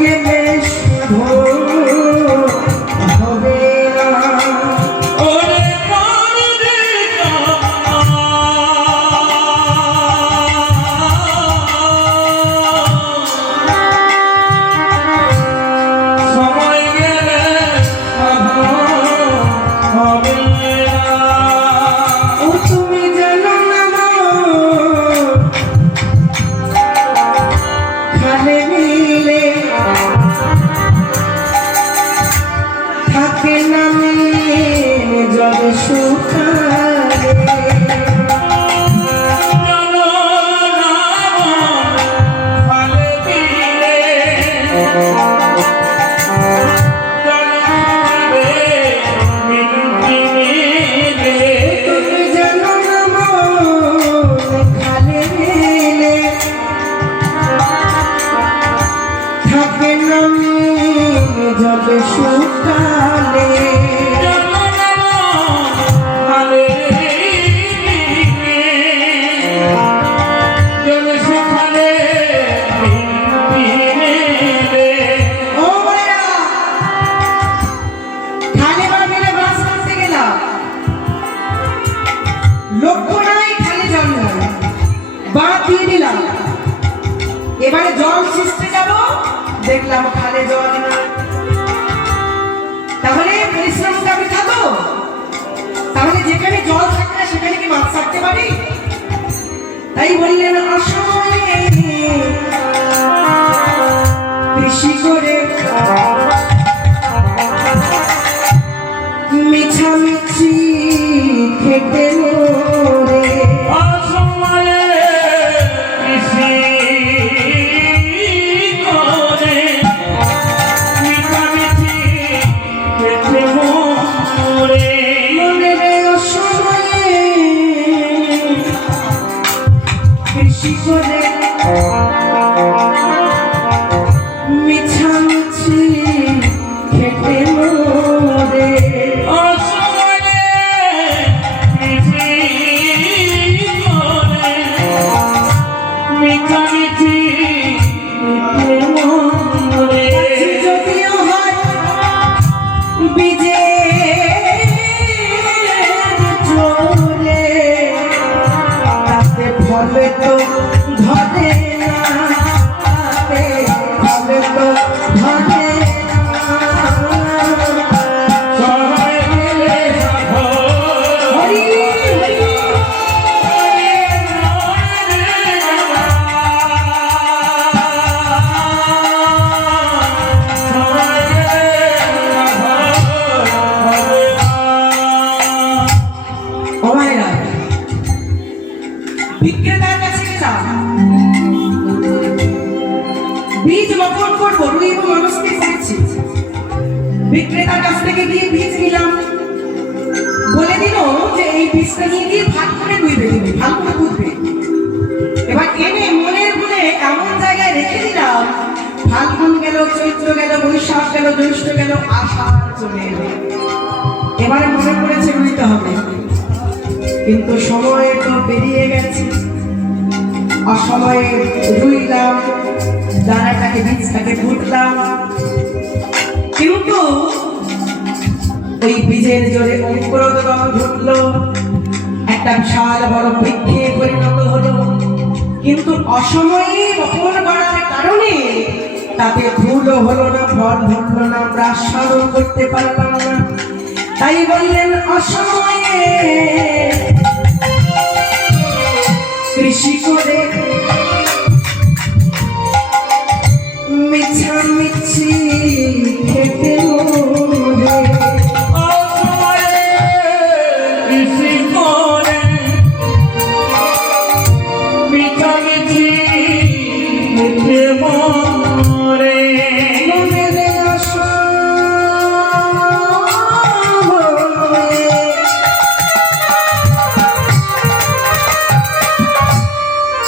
গেলে শুভ হবে না। এবারে জল সিস্টে যাব, দেখলাম খালে জল না, তাহলে পরিশ্রমটা আমি খাবো, তাহলে যেখানে জল থাকে না সেখানে কি মাছ থাকতে পারি? তাই বললেন অসময়ে কৃষি করে মিছামিছি খেতে মোরে। মিছামিছি খেতে মোরে যদিও হয় বিজে চলে তাতে ফলে তো ধরে না, তাতে ফলে তো ধরে বিক্রেতার কাছে গেলাম, বীজ বপন করবো, রুইব মানুষকে করেছি। বিক্রেতার কাছ থেকে গিয়ে বীজ নিলাম, বলে দিল যে এই বীজটা নিয়ে গিয়ে ভাগ করে রুইবে দিবে, ভালো করে বুঝবে। এবার এনে মনের ভুলে এমন জায়গায় রেখে দিলাম, ফাল্গুন গেল, চৈত্র গেল, বৈশাখ গেল, জ্যৈষ্ঠ গেল, আষাঢ় চলে এলো। এবারে মনে পড়েছে রুইতে হবে, কিন্তু সময় তো পেরিয়ে গেছে। অসময়ে রুইলাম, দানাটাকে বীজটাকে ফুটলাম, কিন্তু ওই বীজের জোরে অঙ্কুরোদ্গম ঘটলো, একটা বিশাল বড় বৃক্ষে পরিণত হলো। কিন্তু অসময়ে বপন করার কারণে তাতে ফুলও হলো না, ফল ধরলো না, আমরা আস্বাদন করতে পারলাম না। তাই বললেন অসময়ে কৃষি করে মিছামিছি খেতে মোরে। কৃষি করে মিছামিছি খেতে মোরে।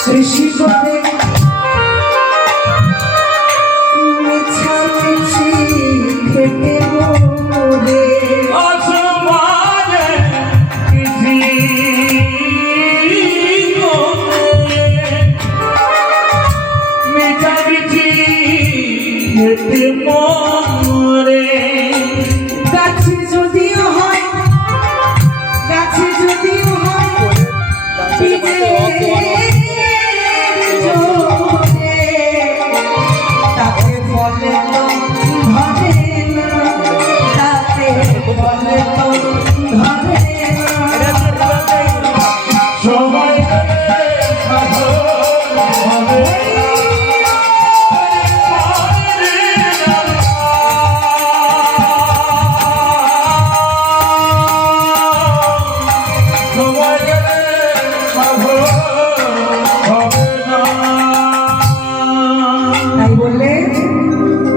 কৃষি করে মিছামিছি খেতে মোরে। মিছামিছি এতে মরে